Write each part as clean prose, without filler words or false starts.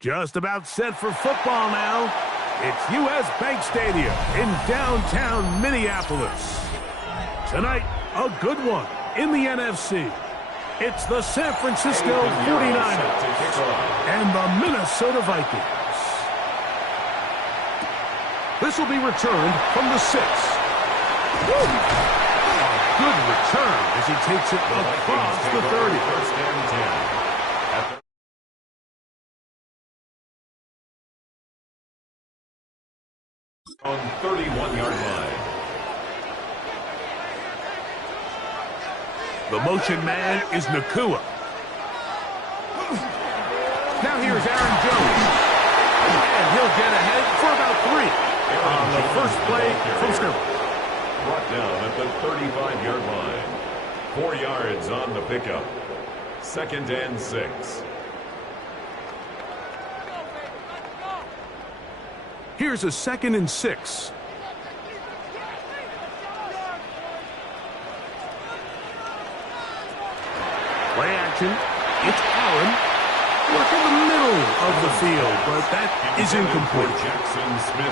Just about set for football now. It's U.S. Bank Stadium in downtown Minneapolis. Tonight, a good one in the NFC. It's the San Francisco 49ers and the Minnesota Vikings. This will be returned from the 6. A good return as he takes it across the 30. First and 10. On 31-yard line. The motion man is Nacua. Now here's Aaron Jones. And he'll get ahead for about 3 on the first play from scrimmage. Brought down at the 35-yard line. 4 yards on the pickup. 2nd and 6. Here's a 2nd and 6. Play action. It's Allen. Work in the middle of the field, but that is incomplete.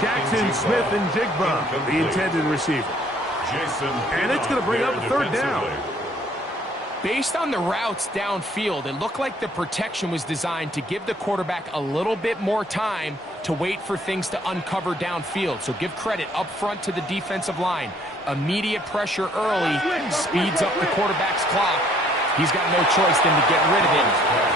Jackson Smith and Jigba, the intended receiver. And it's going to bring up a 3rd down. Based on the routes downfield, it looked like the protection was designed to give the quarterback a little bit more time to wait for things to uncover downfield. So give credit up front to the defensive line. Immediate pressure early speeds up the quarterback's clock. He's got no choice than to get rid of him.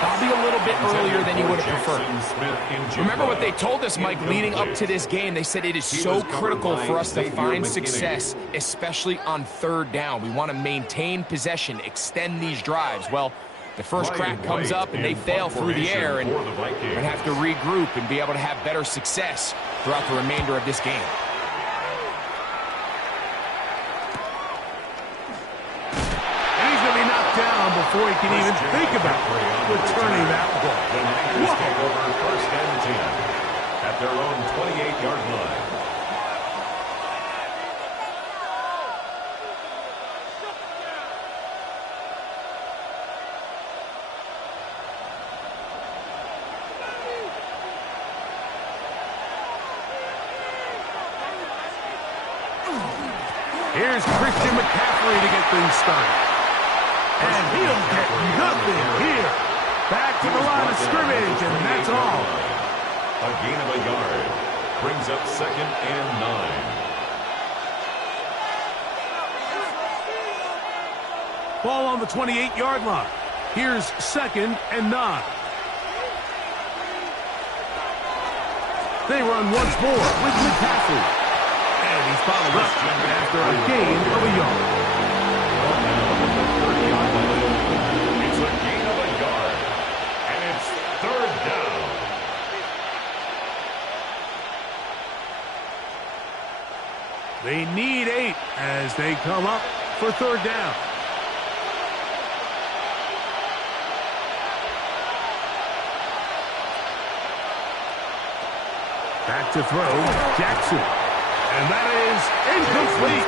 Probably a little bit earlier than he would have preferred. Remember what they told us, Mike, leading up to this game. They said it is so critical for us to find success, especially on 3rd down. We want to maintain possession, extend these drives. Well, the first crack comes up and they fail through the air, and we're going to have to regroup and be able to have better success throughout the remainder of this game. before he can even think about returning that ball. The Niners take over 1st and 10 at their own 28-yard line. Here's Christian McCaffrey to get things started. And he'll get nothing here. Back to the line of scrimmage, and that's all. A gain of a yard brings up 2nd and 9. Ball on the 28-yard line. Here's 2nd and 9. They run once more with McCaffrey. And he's followed up after a gain of a yard. It's a gain of a yard, and it's 3rd down. They need 8 as they come up for 3rd down. Back to throw, Jackson. And that is incomplete.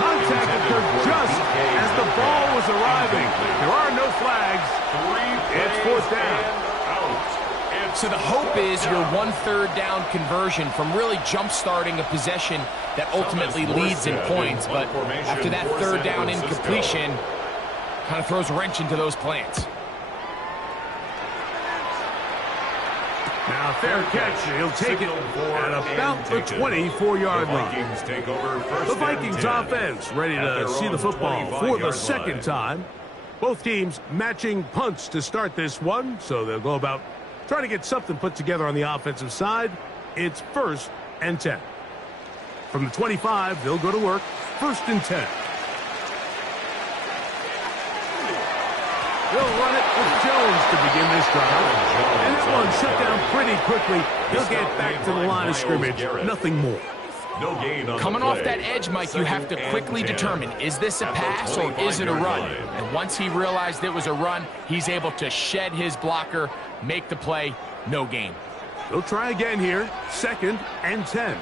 Contact occurred just as the ball was arriving. There are no flags. It's 4th down. So the hope is your 1/3 down conversion from really jump-starting a possession that ultimately leads in points. But after that 3rd down incompletion, kind of throws a wrench into those plans. Now, fair catch. He'll take it at about the 24-yard line. The Vikings offense ready to see the football for the 2nd time. Both teams matching punts to start this one, so they'll go about trying to get something put together on the offensive side. It's 1st and 10. From the 25, they'll go to work. 1st and 10. They'll run it with Jones to begin this drive. And that one shut down pretty quickly. He'll get back to the line of scrimmage. Nothing more. No gain on Coming off that edge, Mike, you have to quickly determine, is this a pass or is it a run? And once he realized it was a run, he's able to shed his blocker, make the play, no gain. They'll try again here. 2nd and 10.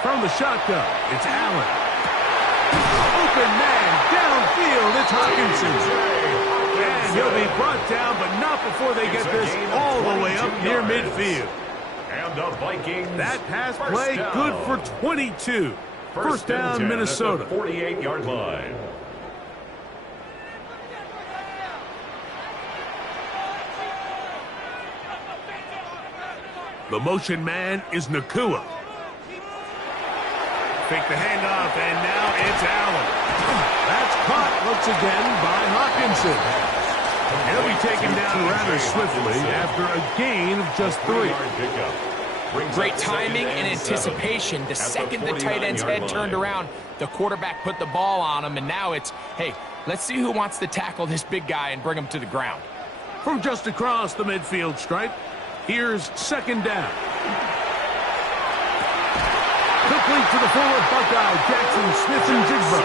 From the shotgun, it's Allen. Open man, downfield, it's Hawkinson. And he'll be brought down, but not before they get this all the way up near midfield. And the Vikings. That pass play good for 22. 1st down, Minnesota. 48-yard line. The motion man is Nacua. Fake the handoff, and now it's Allen. That's caught once again by Hawkinson. He'll be taken down rather swiftly after a gain of just 3. Great timing and anticipation. The second the tight end's head turned around, the quarterback put the ball on him, and now it's, hey, let's see who wants to tackle this big guy and bring him to the ground. From just across the midfield stripe, here's 2nd down. Complete to the forward Buckeye, Jackson, Smith, and Jigba.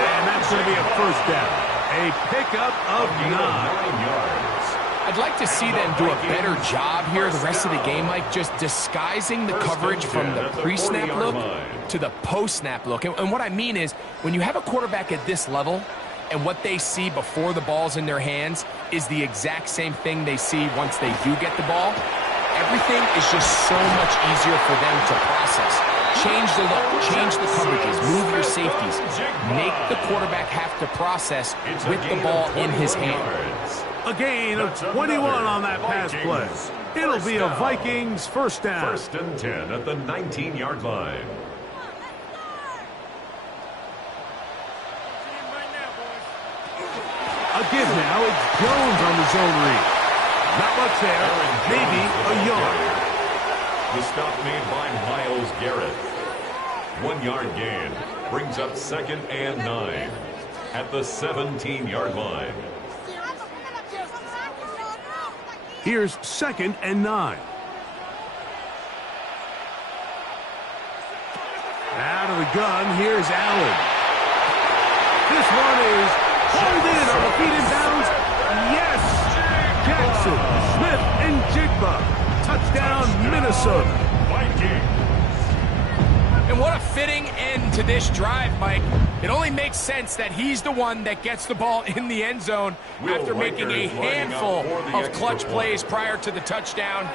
And that's going to be a 1st down. A pickup of 9. I'd like to see them do a better job here the rest of the game, Mike, just disguising the coverage from the pre-snap look to the post-snap look. And what I mean is, when you have a quarterback at this level, and what they see before the ball's in their hands is the exact same thing they see once they do get the ball, everything is just so much easier for them to process. Change the look, change the coverages, move your safeties. Make the quarterback have to process with the ball in his hand. A gain of 21 on that pass play. It'll be a Vikings 1st down. 1st and 10 at the 19-yard line. A give now. It's Jones on the zone read. Not much there. Maybe a yard. The stop made by Myles Garrett. 1-yard gain brings up 2nd and 9 at the 17-yard line. Here's 2nd and 9. Out of the gun, here's Allen. This one is hauled in on the feet inbounds. Yes! Jackson, Smith, and Jigba. Touchdown, Minnesota. And what a fitting end to this drive, Mike. It only makes sense that he's the one that gets the ball in the end zone after making a handful of clutch plays prior to the touchdown.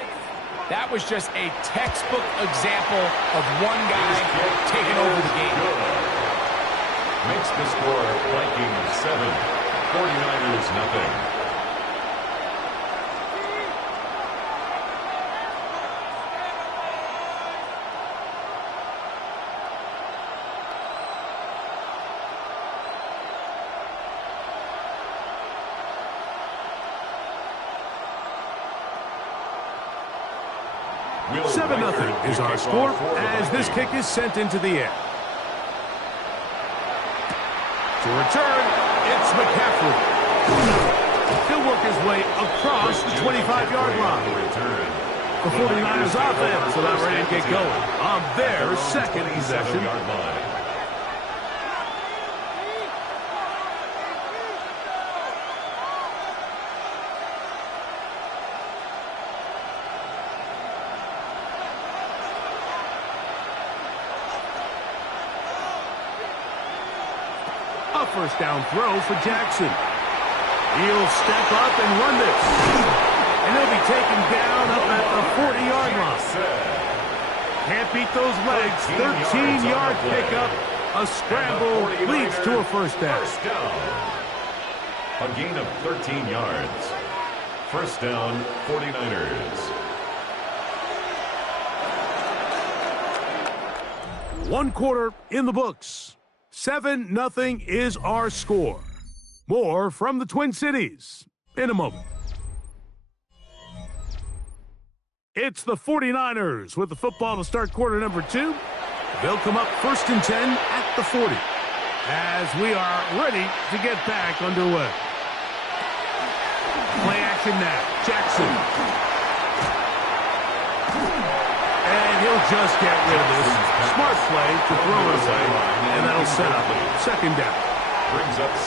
That was just a textbook example of one guy taking over the game. Makes the score Vikings 7, 49ers nothing. Will 7-0 is our score as this kick is sent into the air. To return, it's McCaffrey. He'll work his way across the 25-yard line. The 49ers offense are not ready to get going on their second possession. A first down throw for Jackson. He'll step up and run this. And he'll be taken down up at the 40-yard line. Can't beat those legs. 13-yard pickup. A scramble leads to a first down. A gain of 13 yards. First down, 49ers. 1 quarter in the books. 7-0 is our score. More from the Twin Cities in a moment. It's the 49ers with the football to start quarter number 2. They'll come up 1st and 10 at the 40 as we are ready to get back underway. Play action now. Jackson. And he'll just get rid of this. Smart play to throw it away, and that'll set up second down.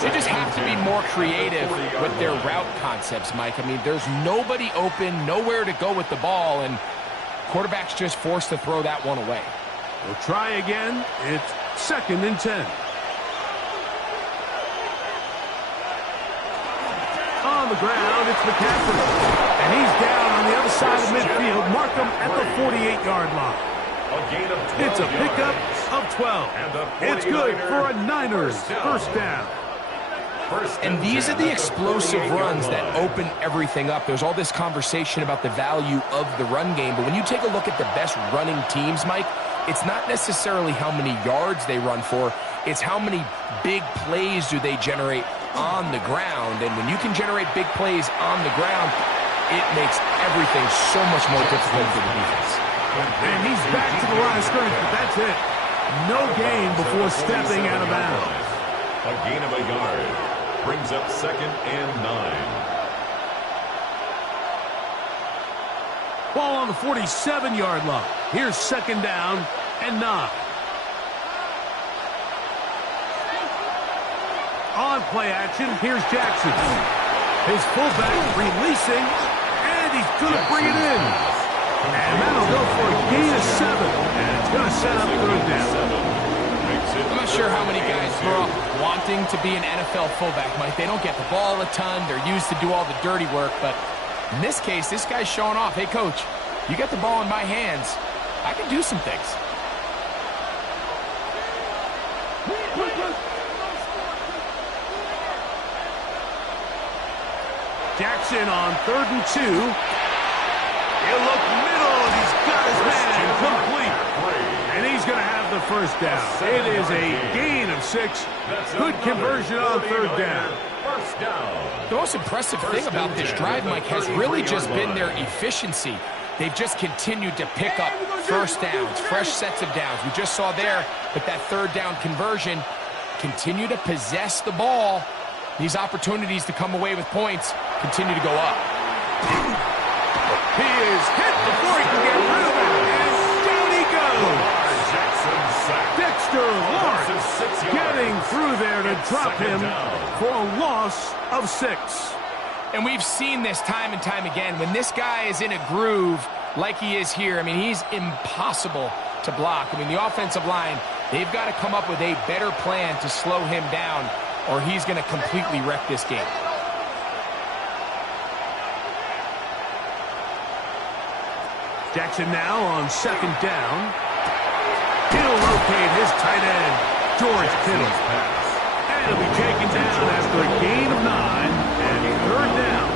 They just have to be more creative with their route concepts, Mike. I mean, there's nobody open, nowhere to go with the ball, and quarterback's just forced to throw that one away. We'll try again. It's 2nd and 10. On the ground, it's McCaffrey. And he's down on the other side of midfield. Mark him at the 48-yard line. It's a pickup of 12. It's good for a Niners first down. And these are the explosive runs that open everything up. There's all this conversation about the value of the run game, but when you take a look at the best running teams, Mike, it's not necessarily how many yards they run for, it's how many big plays do they generate on the ground. And when you can generate big plays on the ground, it makes everything so much more difficult for the defense. And he's back to the line of scrimmage, but that's it. No gain before stepping out of bounds. A gain of a yard brings up 2nd and 9. Ball on the 47-yard line. Here's 2nd down and 9. On play action, here's Jackson. His fullback releasing, and he's going to bring it in. And that'll go for a gain of 7. And it's going to set up 3rd down. I'm not sure how many guys grow up wanting to be an NFL fullback, Mike. They don't get the ball a ton. They're used to do all the dirty work. But in this case, this guy's showing off. Hey, coach, you got the ball in my hands. I can do some things. Jackson on 3rd and 2. He'll look middle, and he's got his man complete. And he's going to have the first down. It is a gain of 6. Good conversion on 3rd down. The most impressive thing about this drive, Mike, has really just been their efficiency. They've just continued to pick up first downs, fresh sets of downs. We just saw there with that 3rd down conversion, continue to possess the ball. These opportunities to come away with points continue to go up. He is hit before he can get rid of it, and down he goes. Dexter Lawrence getting through there to drop him down. for a loss of 6. And we've seen this time and time again. When this guy is in a groove like he is here, I mean, he's impossible to block. I mean, the offensive line, they've got to come up with a better plan to slow him down, or he's going to completely wreck this game. Jackson now on 2nd down. He'll locate his tight end, George Kittle. And he'll be taken down after a gain of 9 and 3rd down.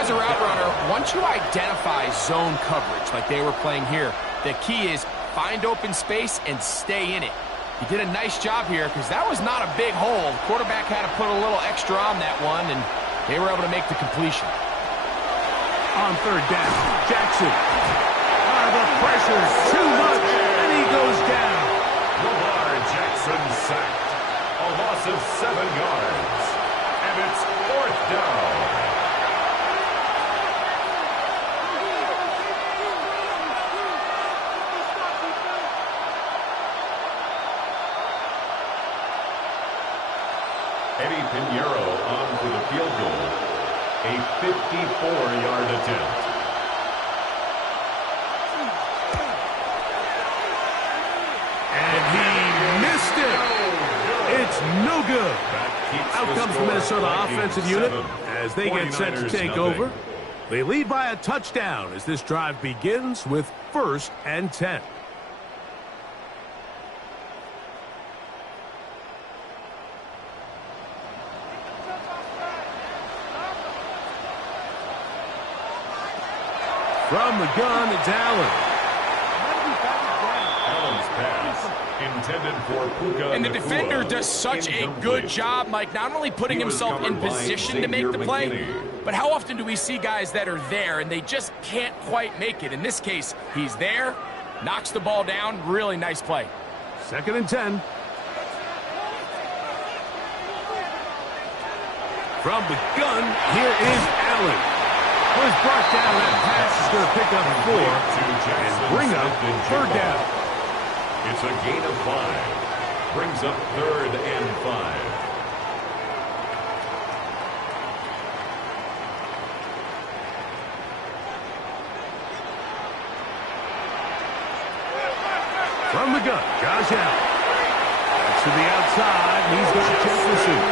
As a route runner, once you identify zone coverage like they were playing here, the key is find open space and stay in it. He did a nice job here because that was not a big hole. The quarterback had to put a little extra on that one, and they were able to make the completion. On 3rd down, Jackson. The pressure too much, and he goes down. Lamar Jackson sacked. A loss of 7 yards. And it's 4th down. Eddie Pinheiro on for the field goal. A 54-yard attempt. And he missed it. It's no good. Out comes the Minnesota offensive unit as they get set to take over. They lead by a touchdown as this drive begins with 1st and 10. From the gun, it's Allen. Allen's pass intended for Puka And the Nacua. defender does such a good job, Mike, not only putting He was himself in covered by position to make the Xavier play, McKinney. but how often do we see guys that are there and they just can't quite make it? In this case, he's there, knocks the ball down, really nice play. 2nd and 10. From the gun, here is Allen. Was brought down. That pass is going to pick up 4 and bring up 3rd down. It's a gain of 5. Brings up 3rd and 5. From the gun, Josh Allen. To the outside, he's going to check the suit.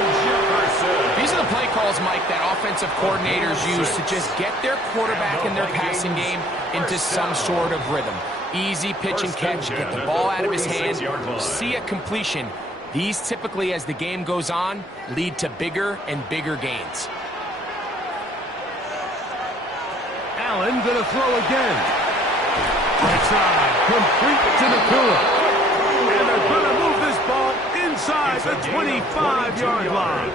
These are the play calls, Mike, that offensive coordinators use to just get their quarterback and their passing game into some sort of rhythm. Easy pitch and catch, get the ball out of his hand, see a completion. These typically, as the game goes on, lead to bigger and bigger gains. Allen going to throw again. Right side, complete to Nacua. And they're going to move this ball inside the 25-yard line.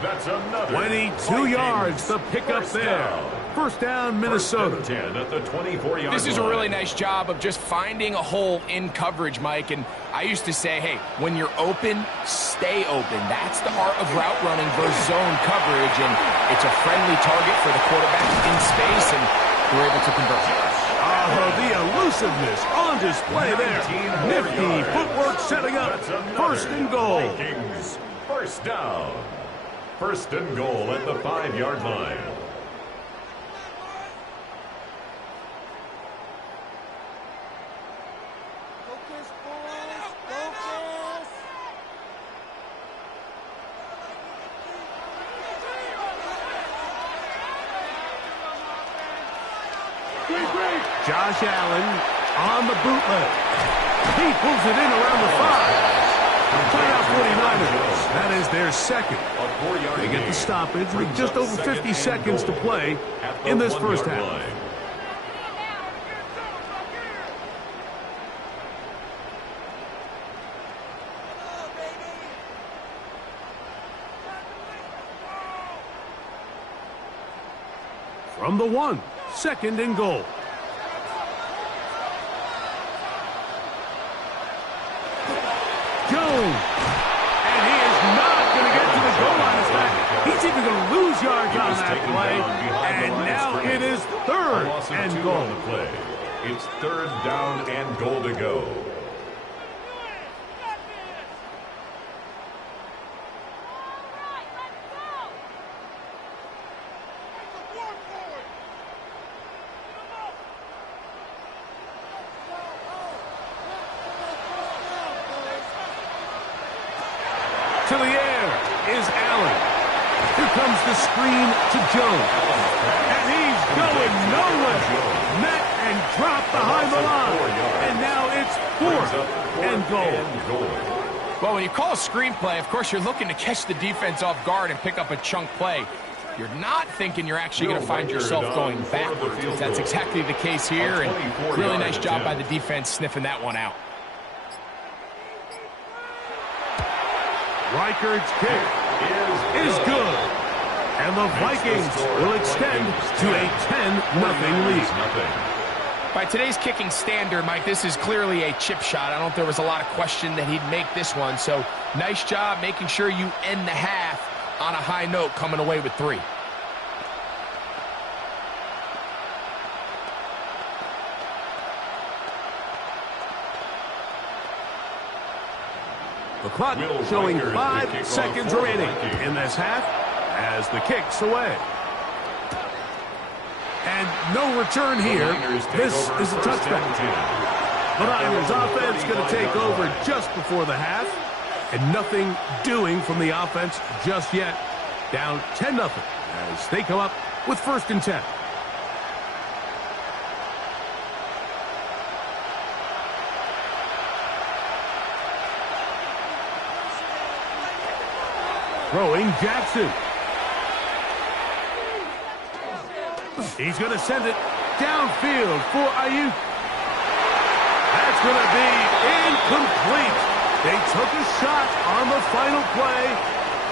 That's another 22 yards, the pickup there. 1st down, Minnesota. 10 at the 24-yard This is a line. really nice job of just finding a hole in coverage, Mike. And I used to say, hey, when you're open, stay open. That's the art of route running versus zone coverage. And it's a friendly target for the quarterback in space, and we're able to convert. Oh, the elusiveness on display there. Nifty footwork setting up 1st and goal. Vikings, 1st down. 1st and goal at the 5-yard line. Josh Allen on the bootleg. He pulls it in around the 5. Timeout 49ers. That is their 2nd. They get the stoppage with just over 50 seconds to play in this 1st half. From the 1, 2nd and goal. Jones. And he is not going to get to the goal line. In fact, he's even going to lose yards on that play. And now it is 3rd and goal. On the play. It's 3rd down and goal to go. comes the screen to Jones. And he's going nowhere. Met and dropped behind the line. And now it's 4th and goal. Well, when you call a screenplay, of course, you're looking to catch the defense off guard and pick up a chunk play. You're not thinking you're actually going to find yourself going backwards. That's exactly the case here, and really nice job by the defense sniffing that one out. Reichard's kick is good. And the Vikings will extend to a 10-0 lead. By today's kicking standard, Mike, this is clearly a chip shot. I don't think there was a lot of question that he'd make this one. So nice job making sure you end the half on a high note, coming away with 3. The clock showing 5 seconds remaining in this half as the kick's away. And no return here. This is a touchback. The Niners offense going to take over just before the half. And nothing doing from the offense just yet. Down 10-0 as they come up with 1st and 10. Throwing Jackson. He's going to send it downfield for Ayuk. That's going to be incomplete. They took a shot on the final play.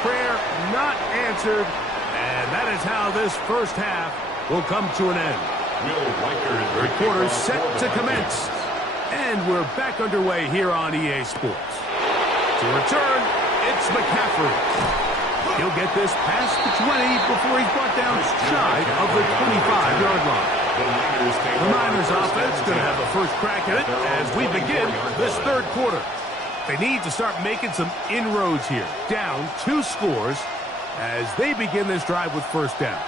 Prayer not answered. And that is how this first half will come to an end. Third quarter set to commence. And we're back underway here on EA Sports. To return, it's McCaffrey. He'll get this past the 20 before he's brought down shy of the 25-yard line. The Niners offense going to have the first crack at it as we begin this third quarter. They need to start making some inroads here. Down 2 scores as they begin this drive with first down.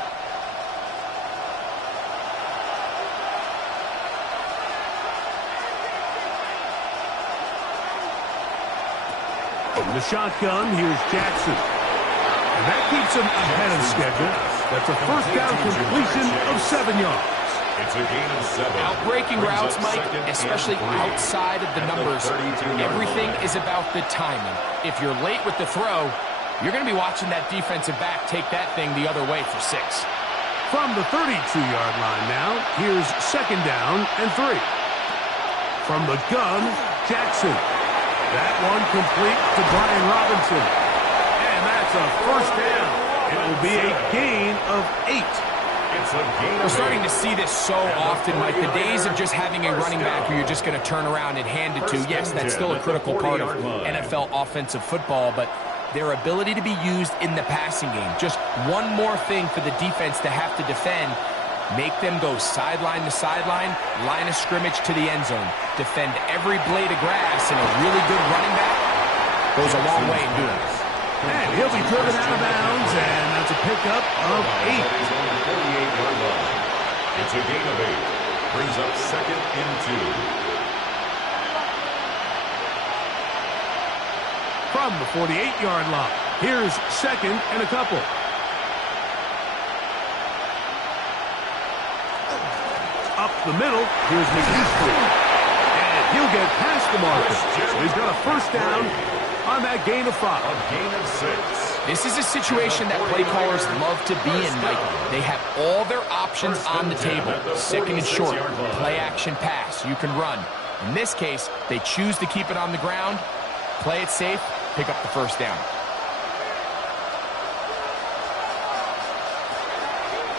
From the shotgun, here's Jackson. And that keeps him ahead of schedule. That's a first down completion of 7 yards. It's a gain of 7. Outbreaking routes, Mike, especially outside of the numbers, everything is about the timing. If you're late with the throw, you're going to be watching that defensive back take that thing the other way for 6. From the 32-yard line now, here's 2nd down and 3. From the gun, Jackson. That one complete to Brian Robinson. And that's a first down. It will be a gain of 8. We're starting to see this so often, Mike. The days of just having a running back where you're just going to turn around and hand it to, yes, that's still a critical part of NFL offensive football, but their ability to be used in the passing game. Just one more thing for the defense to have to defend. Make them go sideline to sideline, line of scrimmage to the end zone. Defend every blade of grass, and a really good running back goes a long way in doing this. And he'll be driven out of bounds, and that's a pickup of 8. It's a gain of 8. Brings up 2nd and 2. From the 48-yard line, here's 2nd and a couple. Up the middle, here's McCaffrey. And he'll get past the marker. So he's got a first down on that gain of 5. A gain of 6. This is a situation that play callers love to be in, Mike. They have all their options on the table. 2nd and short, play action pass, you can run. In this case, they choose to keep it on the ground, play it safe, pick up the first down.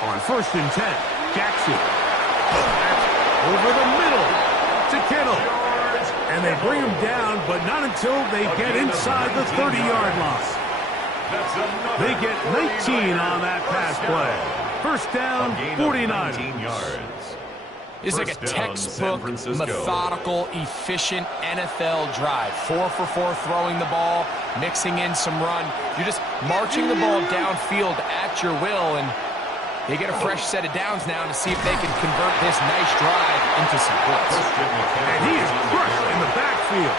On 1st and 10, Jackson. Over the middle to Kittle. And they bring him down, but not until they get inside the 30-yard line. They get 19 on that pass play. First down, 49 yards. It's like a textbook, methodical, efficient NFL drive. 4 for 4 throwing the ball, mixing in some run. You're just marching the ball downfield at your will, and they get a fresh set of downs now to see if they can convert this nice drive into some points. And he is crushed in the backfield.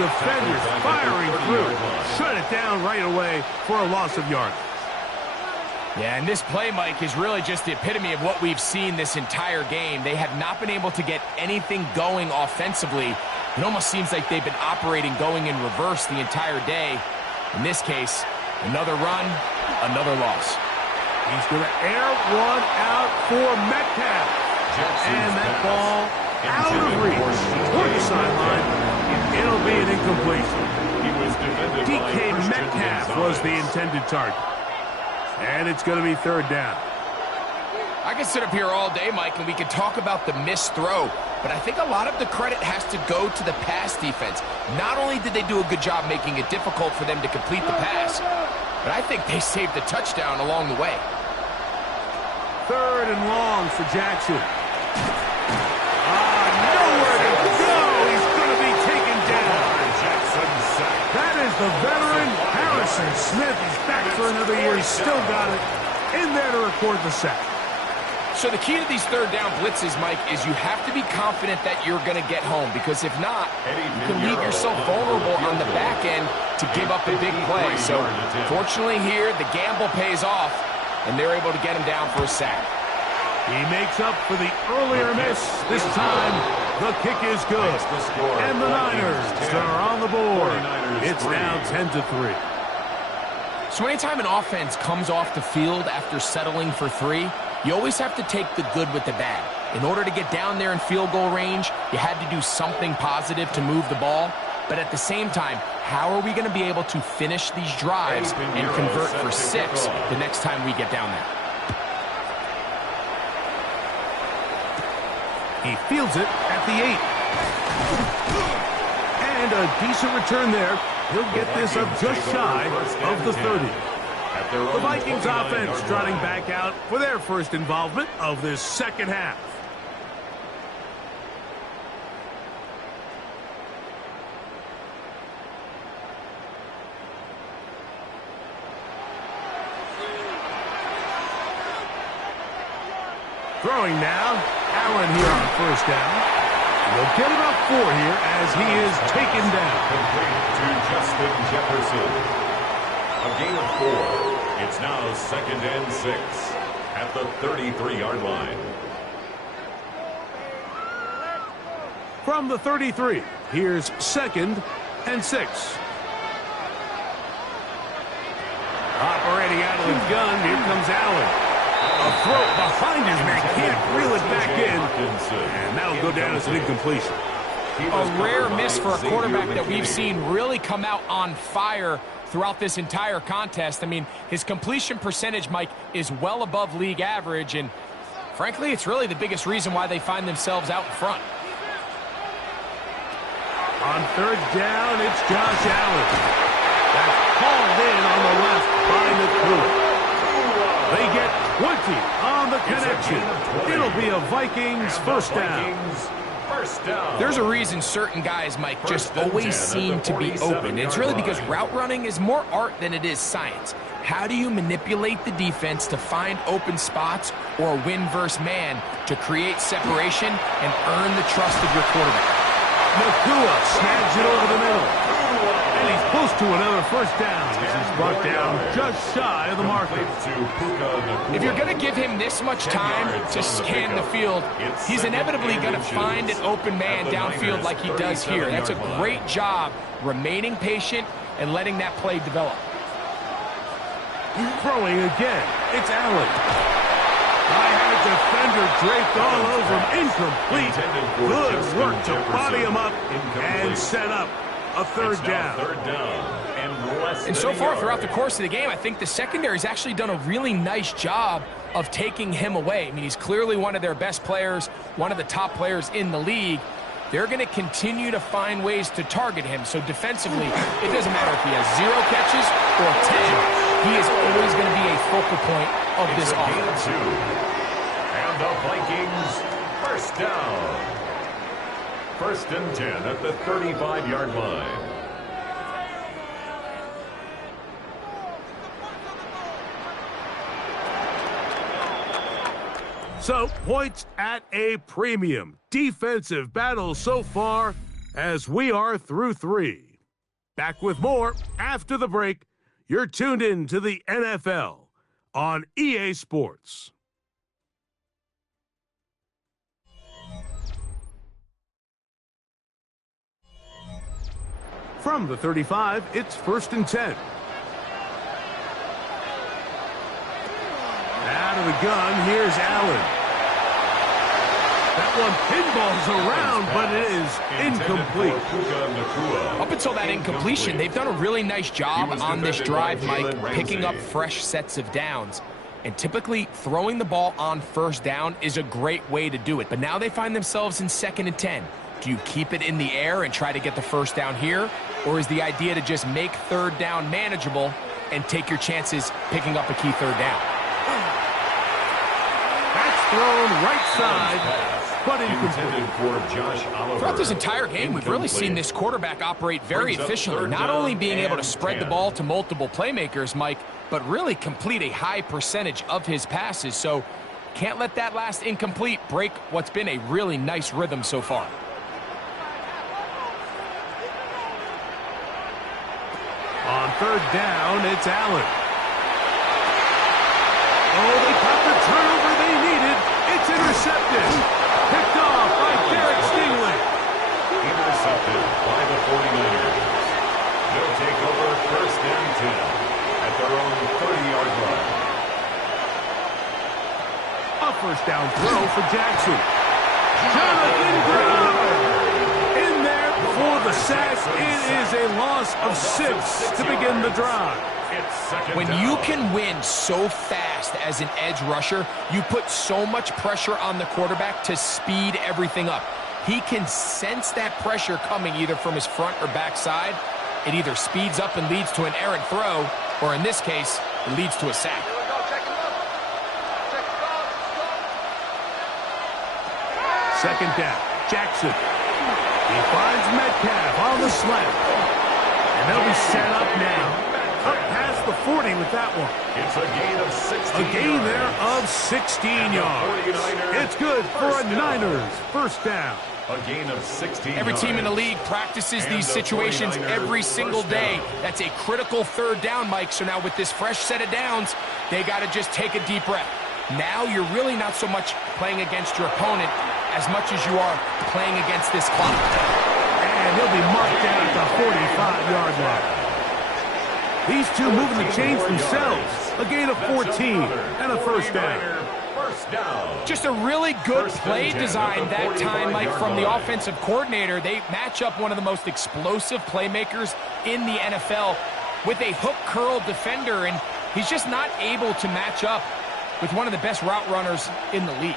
Defenders firing through. Shut it down right away for a loss of yardage. Yeah, and this play, Mike, is really just the epitome of what we've seen this entire game. They have not been able to get anything going offensively. It almost seems like they've been operating going in reverse the entire day. In this case, another run, another loss. He's going to air one out for Metcalf. And that ball out of reach toward the sideline. It'll be an incompletion. DK Metcalf was the intended target. And it's going to be third down. I can sit up here all day, Mike, and we can talk about the missed throw, but I think a lot of the credit has to go to the pass defense. Not only did they do a good job making it difficult for them to complete the pass, but I think they saved the touchdown along the way. Third and long for Jackson. Nowhere to go. He's going to be taken down. That is the veteran Harrison Smith. He's back for another year. He's still got it in there to record the sack. So the key to these third down blitzes, Mike, is you have to be confident that you're going to get home, because if not, you can leave yourself vulnerable on the back end to give up a big play. So fortunately here, the gamble pays off, and they're able to get him down for a sack. He makes up for the earlier miss. This time, the kick is good. And the Niners are on the board. It's now 10-3. So anytime an offense comes off the field after settling for 3, you always have to take the good with the bad. In order to get down there in field goal range, you had to do something positive to move the ball. But at the same time, how are we going to be able to finish these drives and convert for 6 the next time we get down there? He fields it at the 8. And a decent return there. He'll get this up just shy of the 30. The Vikings offense trotting back out for their first involvement of this second half. Throwing now, Allen here on first down. He'll get about 4 here as he is taken down. Complete to Justin Jefferson. A gain of 4. It's now 2nd and 6 at the 33-yard line. From the 33, here's 2nd and 6. Operating out of the gun, here comes Allen. A throw behind his man, can't reel it back in. And that'll go down as an incompletion. A rare miss for a quarterback that we've seen really come out on fire throughout this entire contest. I mean, his completion percentage, Mike, is well above league average, and frankly, it's really the biggest reason why they find themselves out in front. On third down, it's Josh Allen. That's hauled in on the left by Nakua. They get 20 on the connection. It'll be a Vikings first down. There's a reason certain guys, Mike, just always seem to be open. It's really because route running is more art than it is science. How do you manipulate the defense to find open spots or win versus man to create separation and earn the trust of your quarterback? Nakua snags it over the middle. And he's close to another first down as he's brought down just shy of the marker. If you're going to give him this much time to scan the field, he's inevitably going to find an open man downfield like he does here. That's a great job remaining patient and letting that play develop. Throwing again. It's Allen. I had a defender draped all over him. Incomplete. Good work to body him up and set up a third down. And so far throughout the course of the game, I think the secondary's actually done a really nice job of taking him away. I mean, he's clearly one of their best players, one of the top players in the league. They're going to continue to find ways to target him. So defensively, it doesn't matter if he has 0 catches or 10. He is always going to be a focal point of this offense. And the Vikings first down. 1st and 10 at the 35-yard line. So, points at a premium. Defensive battle so far as we are through 3. Back with more after the break. You're tuned in to the NFL on EA Sports. From the 35, it's 1st and 10. Out of the gun, here's Allen. That one pinballs around, but it is incomplete. Up until that incompletion, they've done a really nice job on this drive, Mike, picking up fresh sets of downs. And typically, throwing the ball on 1st down is a great way to do it. But now they find themselves in 2nd and 10. Do you keep it in the air and try to get the 1st down here? Or is the idea to just make 3rd down manageable and take your chances picking up a key 3rd down? That's thrown right side. But incomplete. Throughout this entire game, we've really seen this quarterback operate very efficiently, not only being able to spread the ball to multiple playmakers, Mike, but really complete a high percentage of his passes. So can't let that last incomplete break what's been a really nice rhythm so far. On 3rd down, it's Allen. Oh, they got the turnover they needed. It's intercepted. Picked off by Derek Stingley. Intercepted by the 49ers. They'll take over 1st and 10 at their own 30-yard line. A 1st down throw for Jackson. Jonathan Greenard in there for the sack. It is a loss of 6 to begin the drive. When you can win so fast as an edge rusher, you put so much pressure on the quarterback to speed everything up. He can sense that pressure coming either from his front or back side. It either speeds up and leads to an errant throw, or in this case, it leads to a sack. 2nd down, Jackson. He finds Metcalf on the slant. And they'll be set up now. Up past the 40 with that one. It's a gain of 16 A gain there of 16 yards. It's good for a Niners 1st down. A gain of 16 Every team in the league practices these situations every single day. That's a critical 3rd down, Mike. So now with this fresh set of downs, they got to just take a deep breath. Now you're really not so much playing against your opponent as much as you are playing against this clock. And he'll be marked down at the 45-yard line. These two moving the chains themselves. A gain of 14 and a 1st down. Just a really good play design that time, Mike, from the offensive coordinator. They match up one of the most explosive playmakers in the NFL with a hook curl defender, and he's just not able to match up with one of the best route runners in the league.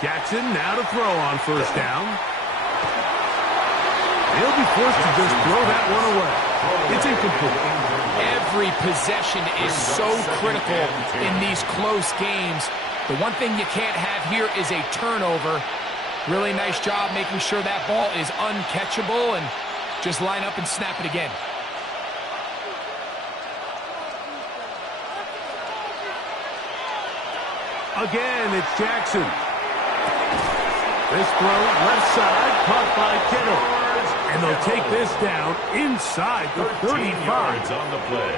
Jackson now to throw on 1st down. He'll be forced to just throw that one away. It's incomplete. Every possession is so critical in these close games. The one thing you can't have here is a turnover. Really nice job making sure that ball is uncatchable, and just line up and snap it again. Again, it's Jackson. This throw left side, caught by Kittle. And they'll take this down inside the 35. On the play.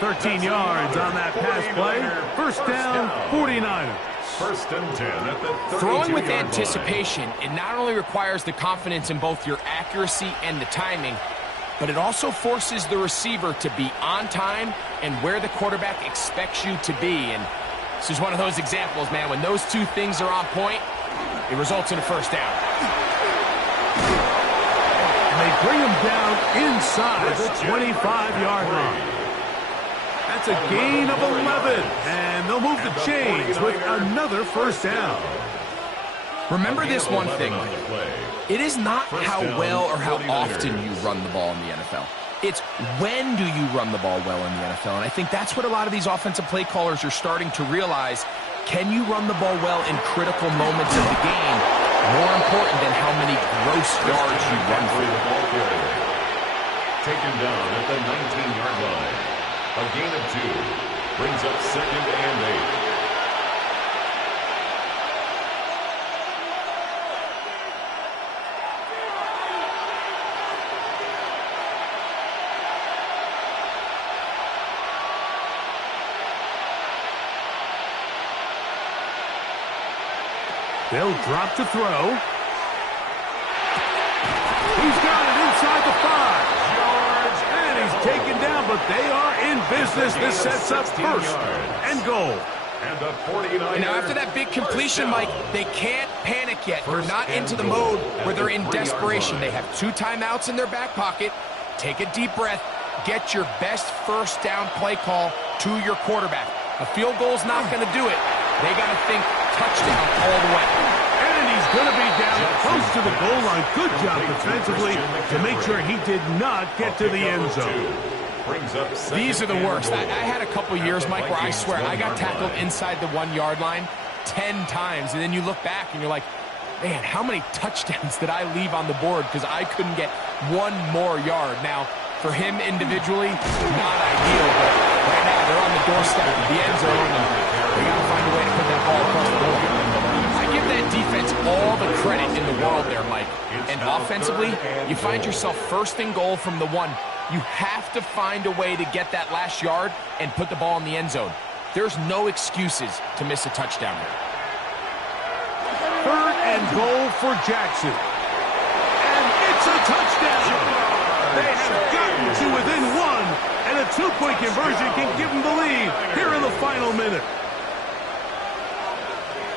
13 yards on that pass play. 1st down, 49ers. 1st and 10 at the 32-yard Throwing with line. anticipation, it not only requires the confidence in both your accuracy and the timing, but it also forces the receiver to be on time and where the quarterback expects you to be. And this is one of those examples, man. When those two things are on point, it results in a 1st down. And they bring him down inside the 25-yard line. That's a gain of 11. And they'll move the chains with another 1st down. Remember this one thing, it is not how well or how often you run the ball in the NFL. It's when do you run the ball well in the NFL. And I think that's what a lot of these offensive play callers are starting to realize. Can you run the ball well in critical moments of the game? More important than how many gross yards you run for. The ball carrier. Taken down at the 19-yard line. A gain of 2. Brings up 2nd and 8. They'll drop to throw. He's got it inside the 5. And he's taken down, but they are in business. This sets up first and goal. And the 49ers. Now, after that big completion, Mike, they can't panic yet. They're not into the mode where they're in desperation. They have 2 timeouts in their back pocket. Take a deep breath. Get your best first down play call to your quarterback. A field goal's not going to do it. They got to think touchdown all the way. And he's going to be down close to the goal line. Good job defensively to make sure he did not get to the end zone. These are the worst. I had a couple years, Mike, where I swear I got tackled inside the 1-yard line 10 times. And then you look back and you're like, man, how many touchdowns did I leave on the board because I couldn't get 1 more yard? Now, for him individually, not ideal, but right now they're on the doorstep of the end zone, and they got to find a way to put that ball across the board. I give that defense all the credit in the world there, Mike. And offensively, you find yourself first and goal from the 1. You have to find a way to get that last yard and put the ball in the end zone. There's no excuses to miss a touchdown there. 3rd and goal for Jackson. And it's a touchdown. They have gotten to within 1, and a 2-point conversion can give them the lead here in the final minute.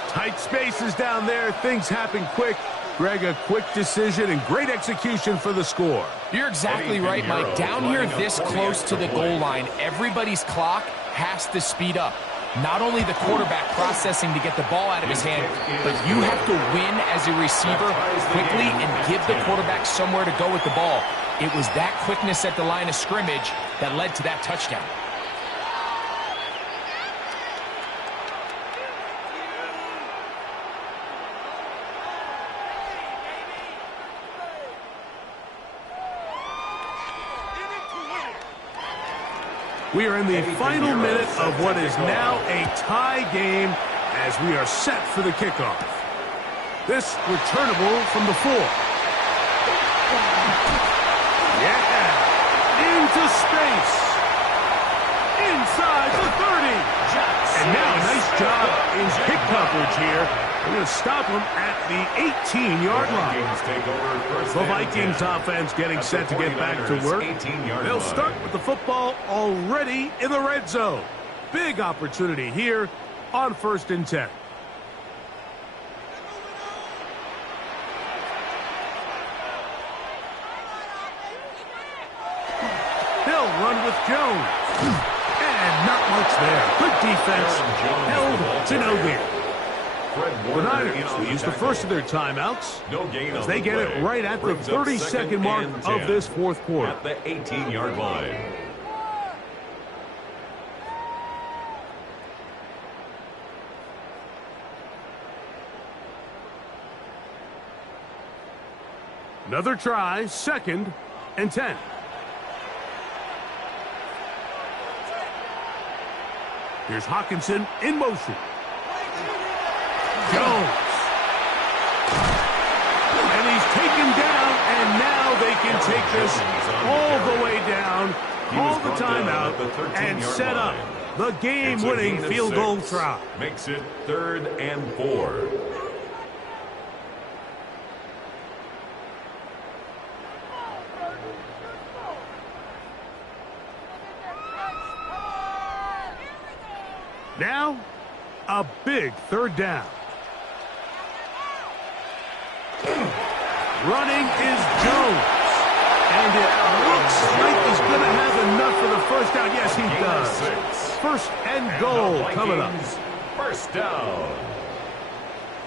Tight spaces down there. Things happen quick. Greg, a quick decision and great execution for the score. You're exactly right, Mike. Down here this close to the goal line, everybody's clock has to speed up. Not only the quarterback processing to get the ball out of his hand, but you have to win as a receiver quickly and give the quarterback somewhere to go with the ball. It was that quickness at the line of scrimmage that led to that touchdown. We are in the final minute of what is now a tie game as we are set for the kickoff. This returnable from the 4. Yeah, into space. Inside the 30. And now a nice job in kick coverage here. We're going to stop them at the 18-yard line. The Vikings offense getting set to get back to work. They'll start with the football already in the red zone. Big opportunity here on 1st and 10. They'll run with Jones. And not much there. Good defense. Held to no gain. The Niners will use the first of their timeouts as they get it right at the 30-second mark of this 4th quarter. At the 18-yard line. Another try, 2nd and 10. Here's Hockenson in motion. Jones. And he's taken down, and now they can take this all the way down, call the timeout, and set up the game-winning field goal try. Makes it 3rd and 4. Now, a big 3rd down. Running is Jones. And it looks like he's going to have enough for the first down. Yes, he does. 1st and goal coming up. First down.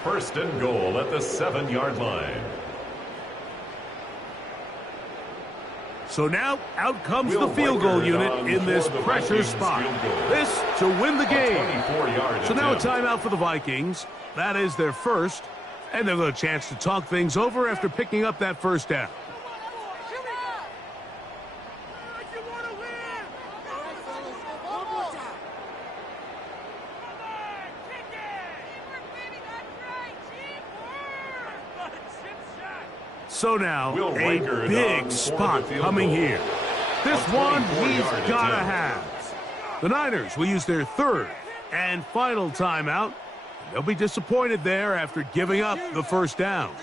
1st and goal at the 7-yard line. So now, out comes the field goal unit in this pressure spot. This to win the game. So now a timeout for the Vikings. That is their first. And they'll have a chance to talk things over after picking up that first down. So now, a big spot coming here. This one he's got to have. The Niners will use their 3rd and final timeout. They'll be disappointed there after giving up the first down.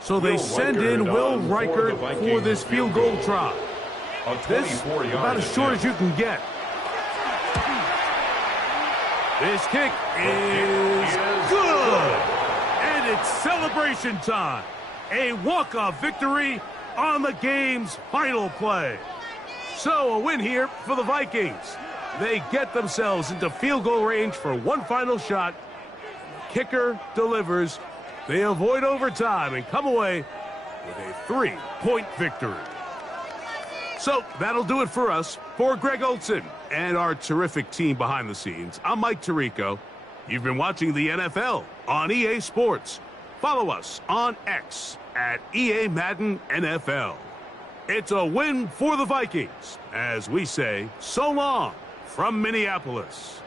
So they send in Will Reichert for this field goal try. This about as short as you can get. This kick is good. And it's celebration time. A walk-off victory on the game's final play. So a win here for the Vikings. They get themselves into field goal range for one final shot. The kicker delivers. They avoid overtime and come away with a 3-point victory. So that'll do it for us. For Greg Olson and our terrific team behind the scenes, I'm Mike Tirico. You've been watching the NFL on EA Sports. Follow us on X at EA Madden NFL. It's a win for the Vikings as we say so long from Minneapolis.